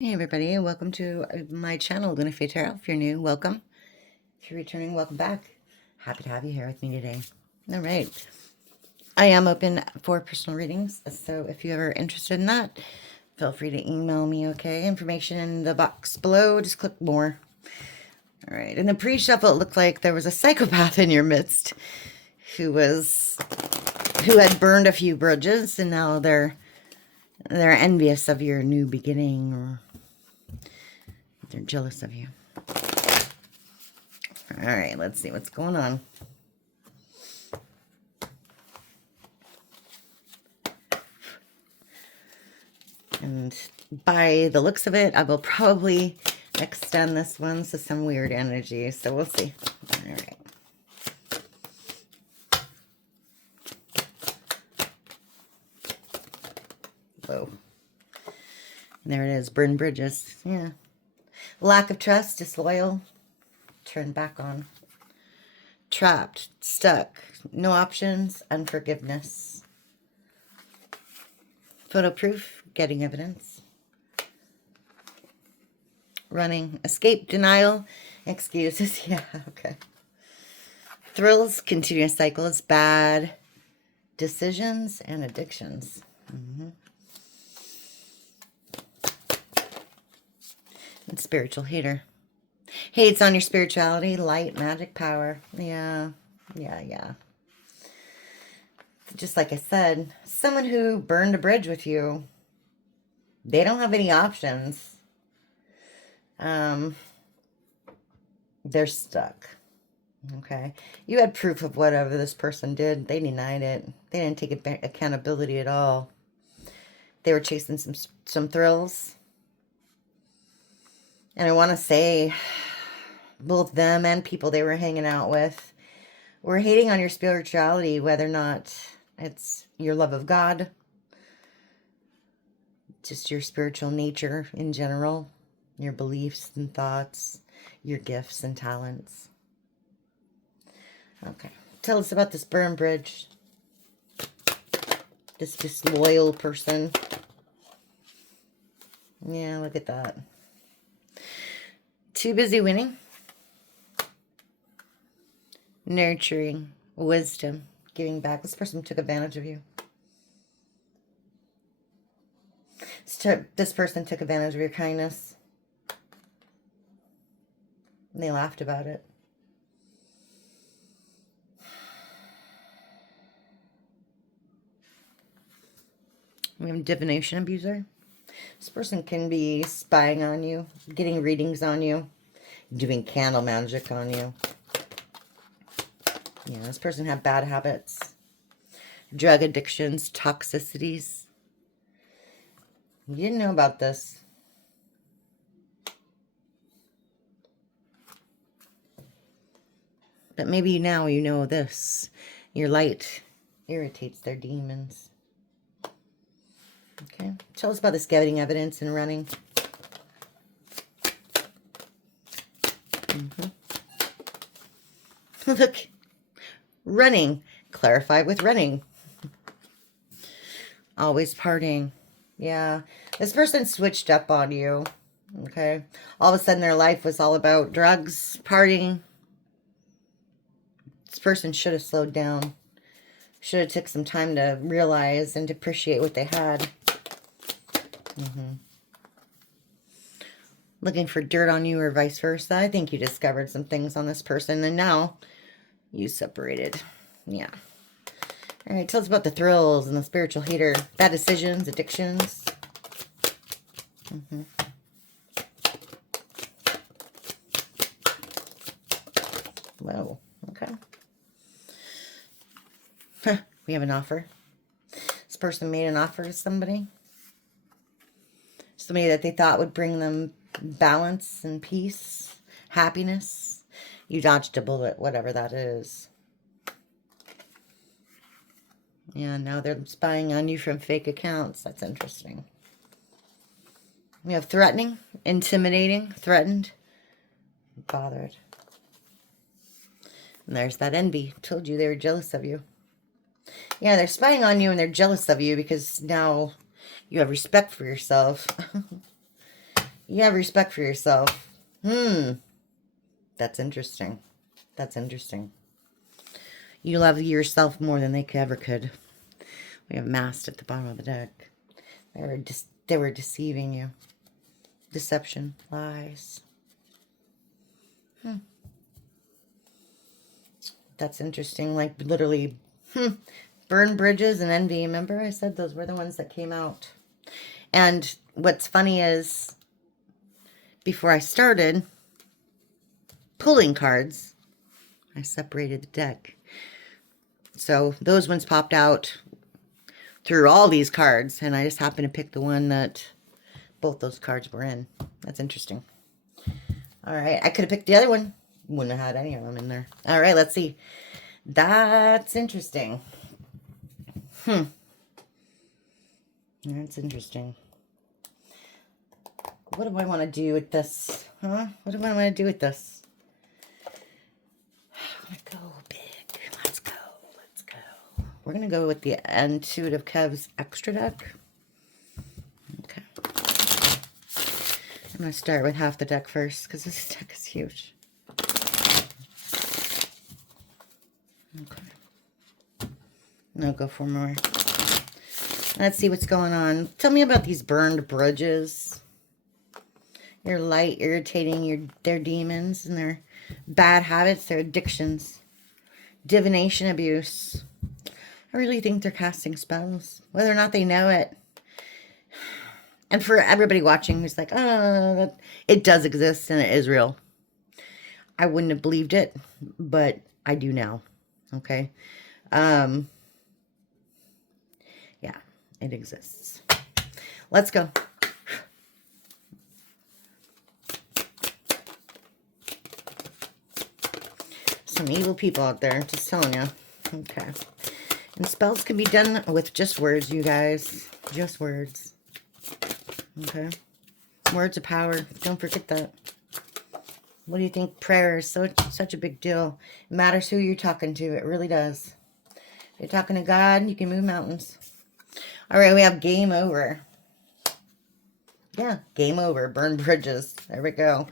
Hey everybody, welcome to my channel, LunaFae Tarot. If you're new, welcome. If you're returning, welcome back. Happy to have you here with me today. All right. I am open for personal readings, so if you're ever interested in that, feel free to email me, okay? Information in the box below, just click more. All right, in the pre-shuffle, it looked like there was a psychopath in your midst who had burned a few bridges, and now they're envious of your new beginning, or they're jealous of you. All right, let's see what's going on. And by the looks of it, I will probably extend this one to some weird energy, so we'll see. All right. Whoa. And there it is, burn bridges. Yeah. Lack of trust, disloyal, turn back on. Trapped, stuck, no options, unforgiveness. Photo proof, getting evidence. Running, escape, denial, excuses. Yeah, okay. Thrills, continuous cycles, bad decisions, and addictions. And spiritual hater. Hates on your spirituality, light, magic, power. Yeah. Just like I said, someone who burned a bridge with you, they don't have any options. They're stuck. Okay. You had proof of whatever this person did. They denied it. They didn't take accountability at all. They were chasing some thrills. And I want to say both them and people they were hanging out with were hating on your spirituality, whether or not it's your love of God, just your spiritual nature in general, your beliefs and thoughts, your gifts and talents. Okay, tell us about this burn bridge, this disloyal person. Yeah, look at that. Too busy winning. Nurturing, wisdom, giving back. This person took advantage of you. This person took advantage of your kindness. And they laughed about it. We have a divination abuser. This person can be spying on you, getting readings on you, doing candle magic on you. Yeah, this person had bad habits, drug addictions, toxicities. You didn't know about this. But maybe now you know this. Your light irritates their demons. Okay, tell us about this getting evidence and running. Look, running. Clarify with running. Always partying. Yeah, this person switched up on you. Okay, all of a sudden their life was all about drugs, partying. This person should have slowed down. Should have took some time to realize and appreciate what they had. Looking for dirt on you or vice versa. I think you discovered some things on this person and now you separated. Yeah. All right, tell us about the thrills and the spiritual hater. Bad decisions, addictions. Whoa, okay. We have an offer. This person made an offer to somebody. Somebody that they thought would bring them balance and peace, happiness. You dodged a bullet, whatever that is. Yeah, now they're spying on you from fake accounts. That's interesting. We have threatening, intimidating, threatened, bothered. And there's that envy. Told you they were jealous of you. Yeah, they're spying on you and they're jealous of you because now you have respect for yourself. You have respect for yourself. That's interesting. That's interesting. You love yourself more than they ever could. We have masked at the bottom of the deck. They were deceiving you. Deception, lies. That's interesting. Like literally, burn bridges and envy. Remember I said those were the ones that came out. And what's funny is, before I started pulling cards, I separated the deck. So those ones popped out through all these cards, and I just happened to pick the one that both those cards were in. That's interesting. All right, I could have picked the other one. Wouldn't have had any of them in there. All right, let's see. That's interesting. That's interesting. What do I want to do with this? What do I want to do with this? I want to go big. Let's go. Let's go. We're going to go with the Intuitive Kev's extra deck. Okay. I'm going to start with half the deck first because this deck is huge. Okay. I'll go for more. Let's see what's going on. Tell me about these burned bridges. Your light irritating their demons and their bad habits, their addictions. Divination abuse. I really think they're casting spells, whether or not they know it. And for everybody watching who's like, oh, it does exist and it is real. I wouldn't have believed it, but I do now. Okay. Yeah, it exists. Let's go. Some evil people out there, just telling you. Okay. And spells can be done with just words, you guys. Just words. Okay. Words of power. Don't forget that. What do you think? Prayer is such a big deal. It matters who you're talking to. It really does. If you're talking to God, you can move mountains. All right, we have game over. Yeah, game over. Burn bridges. There we go.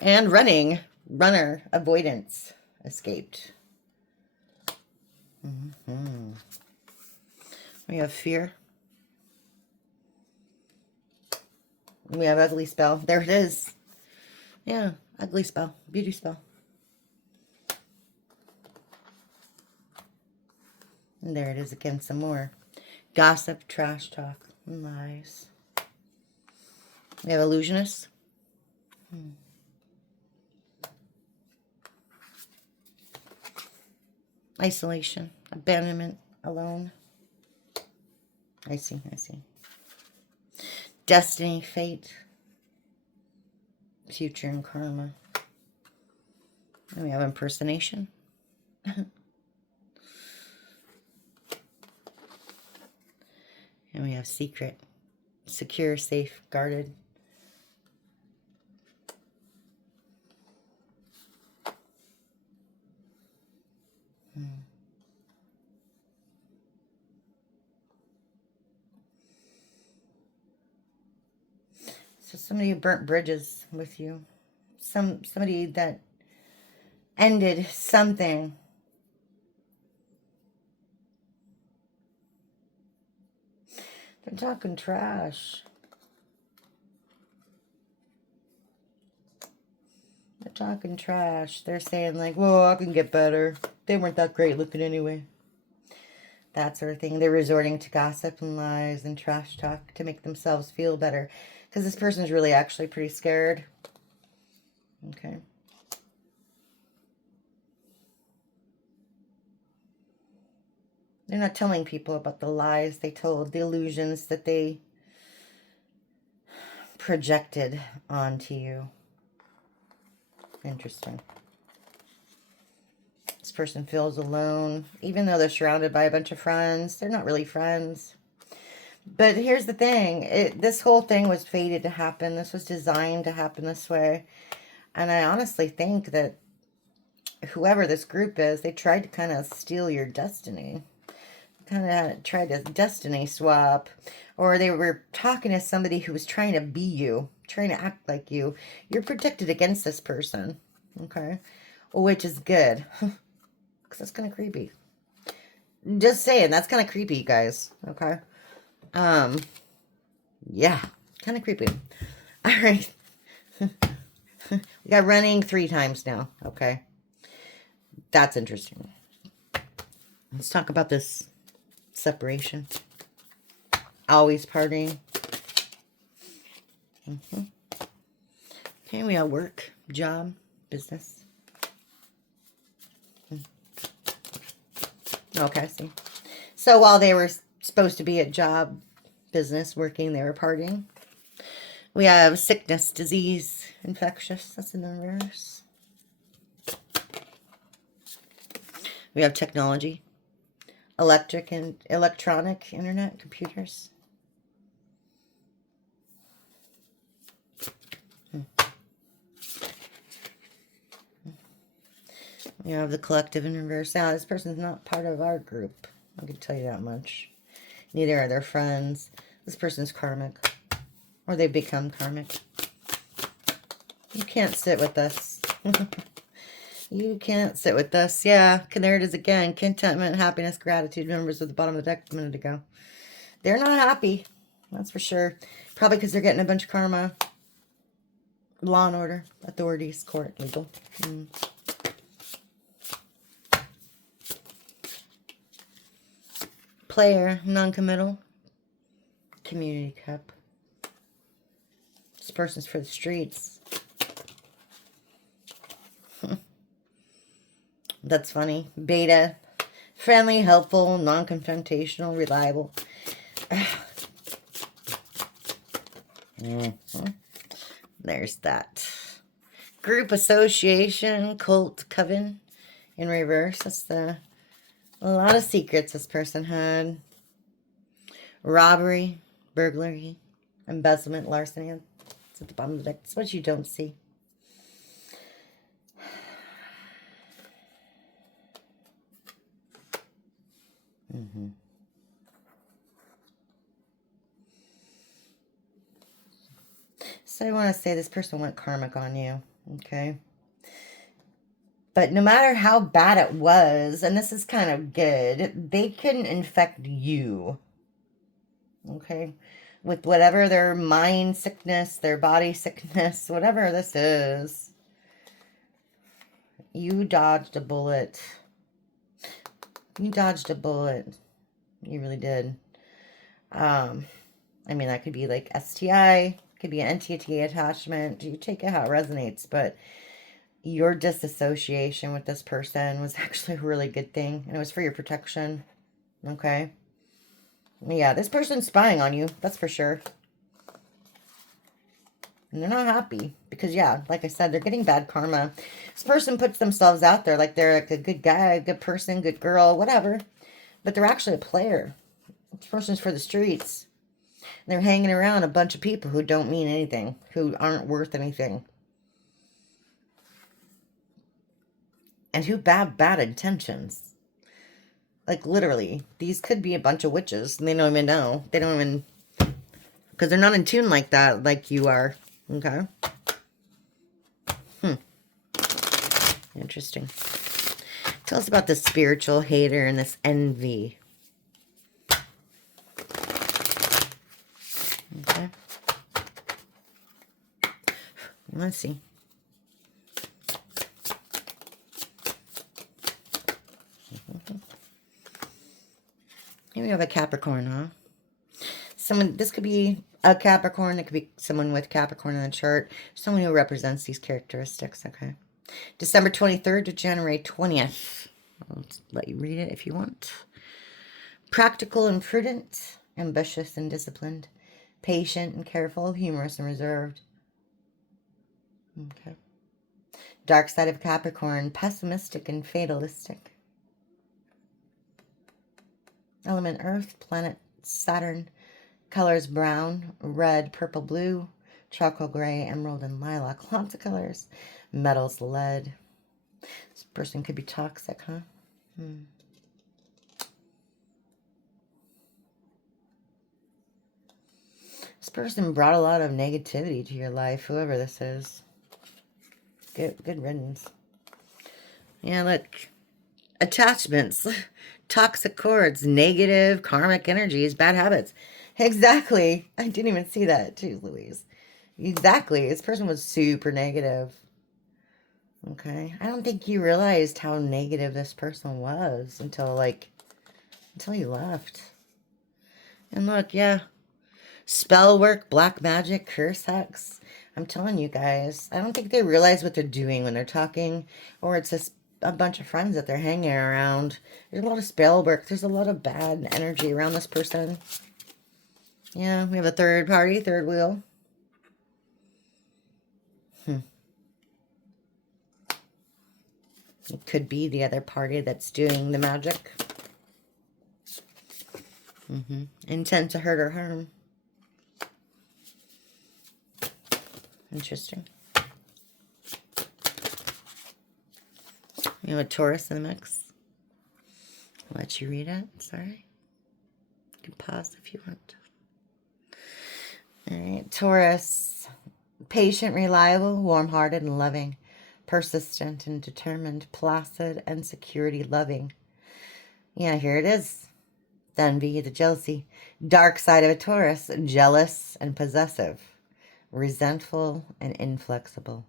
And running. Runner. Avoidance. Escaped. We have fear. We have ugly spell. There it is. Yeah, ugly spell. Beauty spell. And there it is again, some more. Gossip, trash talk, and lies. We have illusionist. Isolation, abandonment, alone. I see. Destiny, fate, future, and karma. And we have impersonation. And we have secret, secure, safe, guarded. So somebody who burnt bridges with you. Somebody that ended something. They're talking trash. They're talking trash. They're saying like, well, I can get better. They weren't that great looking anyway. That sort of thing. They're resorting to gossip and lies and trash talk to make themselves feel better. Because this person's really actually pretty scared. Okay. They're not telling people about the lies they told, the illusions that they projected onto you. Interesting. This person feels alone, even though they're surrounded by a bunch of friends. They're not really friends. But here's the thing. This whole thing was fated to happen. This was designed to happen this way. And I honestly think that whoever this group is, they tried to kind of steal your destiny. Kind of tried to destiny swap. Or they were talking to somebody who was trying to be you. trying to act like you. You're protected against this person, okay? Which is good, because that's kind of creepy. Just saying, that's kind of creepy, you guys, okay? Yeah, kind of creepy. All right. We got running 3 times now, okay? That's interesting. Let's talk about this separation. Always partying. Okay, we got work, job, business. Okay, see. So while they were supposed to be at job, business, working, they were partying. We have sickness, disease, infectious. That's in the reverse. We have technology, electric and electronic, internet, computers. We have the collective in reverse. Now, this person's not part of our group. I can tell you that much. Neither are their friends. This person's karmic. Or they become karmic. You can't sit with us. You can't sit with us. Yeah, there it is again. Contentment, happiness, gratitude. Members at the bottom of the deck a minute ago. They're not happy. That's for sure. Probably because they're getting a bunch of karma. Law and order. Authorities. Court. Legal. Player. Non-committal. Community cup. This person's for the streets. That's funny. Beta. Friendly, helpful, non-confrontational, reliable. There's that. Group association, cult, coven in reverse. That's a lot of secrets this person had. Robbery, burglary, embezzlement, larceny. It's at the bottom of the deck. It's what you don't see. So I want to say this person went karmic on you, okay? But no matter how bad it was, and this is kind of good, they couldn't infect you, okay? With whatever their mind sickness, their body sickness, whatever this is. You dodged a bullet. You dodged a bullet. You really did. I mean, that could be like STI, could be an NTT attachment. You take it how it resonates, but your disassociation with this person was actually a really good thing, and it was for your protection, okay? Yeah, this person's spying on you, that's for sure. And they're not happy because, yeah, like I said, they're getting bad karma. This person puts themselves out there like they're like a good guy, a good person, good girl, whatever, but they're actually a player. This person's for the streets. They're hanging around a bunch of people who don't mean anything, who aren't worth anything. And who have bad intentions. Like, literally, these could be a bunch of witches, and they don't even know. They don't even, because they're not in tune like that, like you are. Okay? Interesting. Tell us about this spiritual hater and this envy. Okay. Let's see. Here we have a Capricorn, huh? Someone, this could be a Capricorn. It could be someone with Capricorn in the chart. Someone who represents these characteristics, okay? December 23rd to January 20th. I'll let you read it if you want. Practical and prudent, ambitious and disciplined, patient and careful, humorous and reserved. Okay. Dark side of Capricorn, pessimistic and fatalistic. Element Earth, planet Saturn, colors brown, red, purple, blue, charcoal gray, emerald, and lilac. Lots of colors. Metals, lead. This person could be toxic, huh? This person brought a lot of negativity to your life, whoever this is. Good riddance. Yeah, look. Attachments, toxic cords, negative karmic energies, bad habits. Exactly. I didn't even see that too, Louise. Exactly. This person was super negative. Okay. I don't think you realized how negative this person was until you left. And look, yeah. Spellwork, black magic, curse hex. I'm telling you guys, I don't think they realize what they're doing when they're talking, or it's just a bunch of friends that they're hanging around. There's a lot of spell work. There's a lot of bad energy around this person. Yeah, we have a third party, third wheel. It could be the other party that's doing the magic. Intent to hurt or harm. Interesting. You have a Taurus in the mix. I'll let you read it. Sorry. You can pause if you want. All right, Taurus. Patient, reliable, warm-hearted, and loving. Persistent and determined, placid and security-loving. Yeah, here it is. The envy, the jealousy. Dark side of a Taurus. Jealous and possessive. Resentful and inflexible.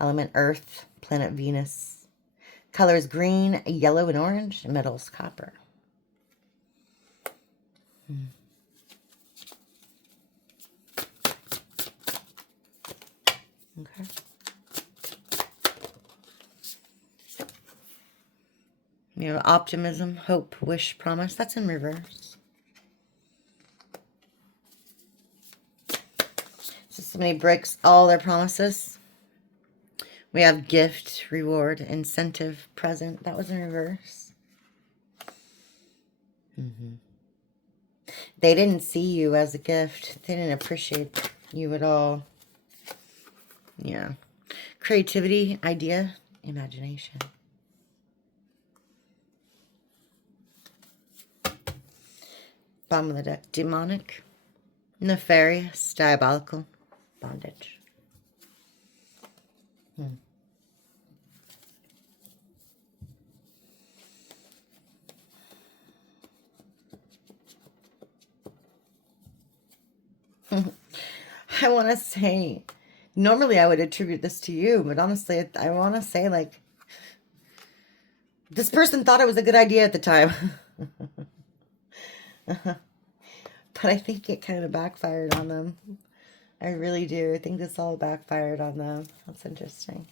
Element Earth, planet Venus. Colors green, yellow, and orange. Metals copper. Okay. You have optimism, hope, wish, promise. That's in reverse. So somebody breaks all their promises. We have gift, reward, incentive, present. That was in reverse. They didn't see you as a gift. They didn't appreciate you at all. Yeah. Creativity, idea, imagination. Bottom of the deck. Demonic, nefarious, diabolical, bondage. I want to say, normally I would attribute this to you, but honestly, I want to say, like, this person thought it was a good idea at the time. But I think it kind of backfired on them. I really do. I think this all backfired on them. That's interesting.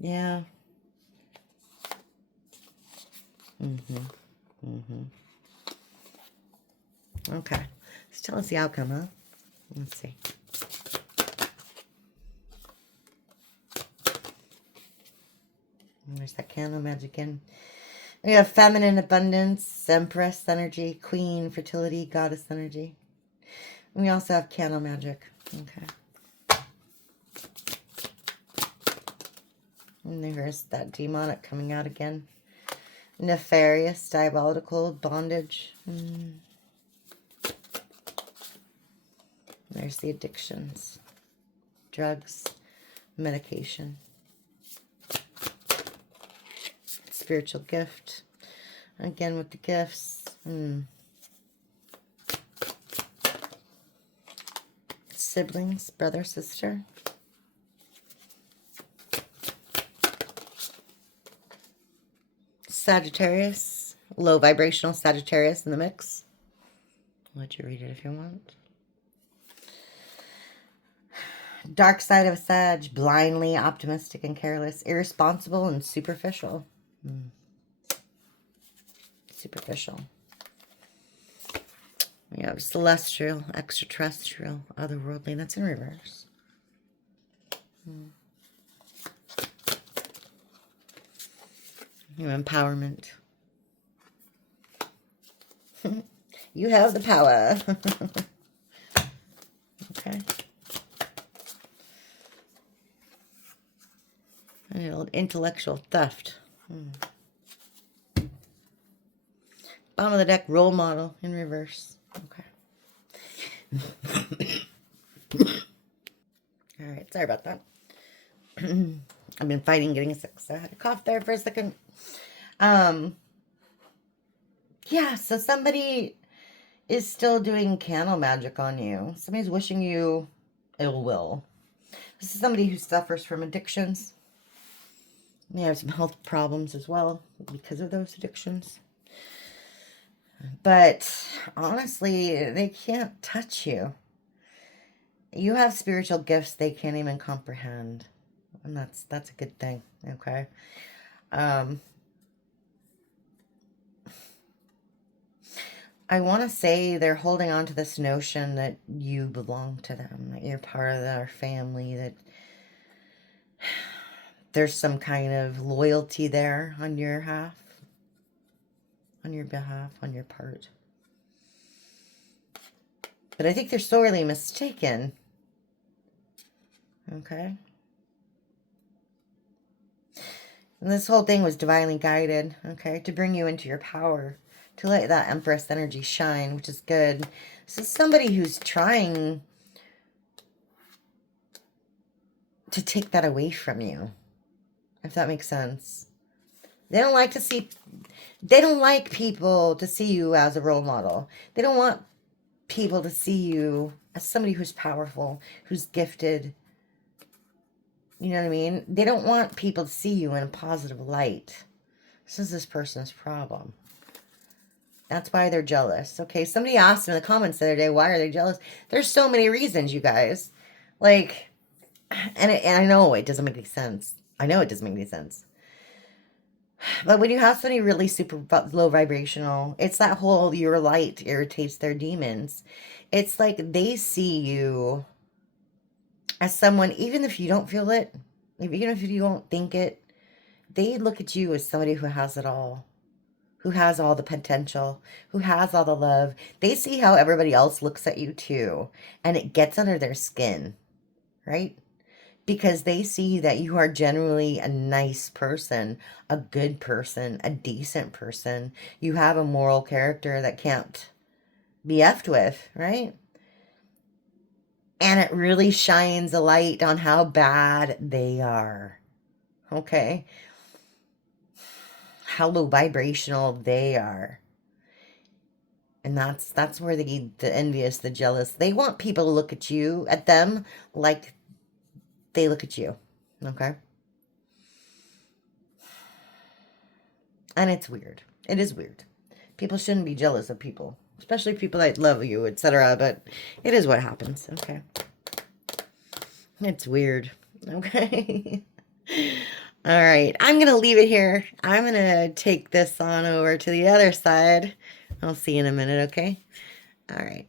Yeah. Okay. Let's tell us the outcome, huh? Let's see. There's that candle magic in. We have feminine abundance, empress energy, queen, fertility, goddess energy. And we also have candle magic. Okay. And there's that demonic coming out again. Nefarious, diabolical, bondage. There's the addictions. Drugs, medication. Spiritual gift. Again with the gifts. Siblings, brother, sister. Sagittarius. Low vibrational Sagittarius in the mix. I'll let you read it if you want. Dark side of a Sag. Blindly optimistic and careless. Irresponsible and superficial. Superficial. We have celestial, extraterrestrial, otherworldly. That's in reverse. You have empowerment. You have the power. Okay. And intellectual theft. Bottom of the deck, role model in reverse. Okay. All right, sorry about that. I've been fighting getting sick, so I had to cough there for a second. Yeah, so somebody is still doing candle magic on you. Somebody's wishing you ill will. This is somebody who suffers from addictions. They have some health problems as well because of those addictions. But honestly, they can't touch you. You have spiritual gifts they can't even comprehend. And that's a good thing, okay? I want to say they're holding on to this notion that you belong to them, that you're part of their family, that there's some kind of loyalty there on your behalf, on your part. But I think they're sorely mistaken. Okay? And this whole thing was divinely guided, okay, to bring you into your power, to let that Empress energy shine, which is good. This is somebody who's trying to take that away from you, if that makes sense. They don't like people to see you as a role model. They don't want people to see you as somebody who's powerful, who's gifted. You know what I mean? They don't want people to see you in a positive light. This is this person's problem. That's why they're jealous. Okay, somebody asked in the comments the other day, why are they jealous? There's so many reasons, you guys. Like, and I know it doesn't make any sense. I know it doesn't make any sense. But when you have somebody really super low vibrational, it's that whole your light irritates their demons. It's like they see you as someone, even if you don't feel it, even if you don't think it, they look at you as somebody who has it all, who has all the potential, who has all the love. They see how everybody else looks at you too, and it gets under their skin, right? Because they see that you are generally a nice person, a good person, a decent person. You have a moral character that can't be effed with, right? And it really shines a light on how bad they are, okay? How low vibrational they are. And that's where the envious, the jealous, they want people to look at them like they look at you, okay? And it's weird. It is weird. People shouldn't be jealous of people, especially people that love you, etc. But it is what happens, okay? It's weird, okay? All right, I'm going to leave it here. I'm going to take this on over to the other side. I'll see you in a minute, okay? All right.